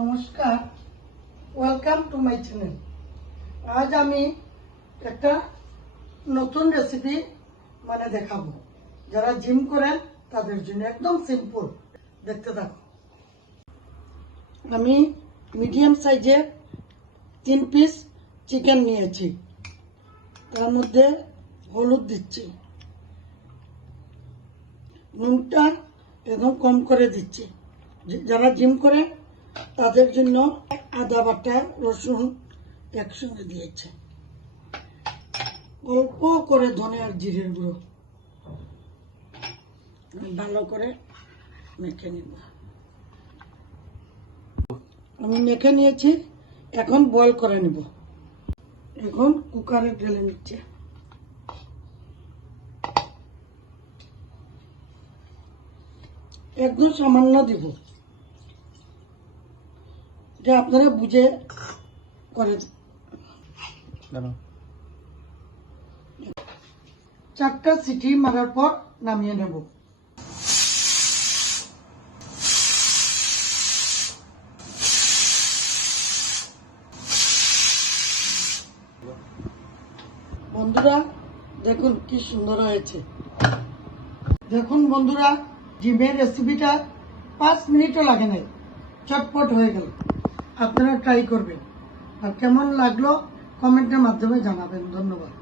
নমস্কার। Welcome to my channel আজ আমি একটা নতুন রেসিপি মানে দেখাবো। যারা জিম করেন, তাদের জন্য একদম সিম্পল দেখতে থাকো। আমি মিডিয়াম সাইজের তিন পিস চিকেন নিয়েছি। তার মধ্যে হলুদ দিচ্ছি। নুনটা একদম কম করে দিচ্ছি। যারা জিম করে তাদের জন্য আদা বাটা, রসুন একসঙ্গে দিয়েছে। অল্প করে ধনে আর জিরের গুঁড়ো। ভালো করে মেখে নিব। আমি মেখে নিয়েছি, এখন বয়ল করে নেব। এখন কুকারে ঢেলে নিচ্ছে। একদম সামান্য দিব। এটা আপনারা বুঝে করেন। চারটা সিটি মারার পর নামিয়ে নেব। বন্ধুরা দেখুন কি সুন্দর হয়েছে। দেখুন বন্ধুরা জিমের রেসিপিটা পাঁচ মিনিটও লাগে নাই। চটপট হয়ে গেল। আপনারা ট্রাই করবেন। আর কেমন লাগল কমেন্টের মাধ্যমে জানাবেন। ধন্যবাদ।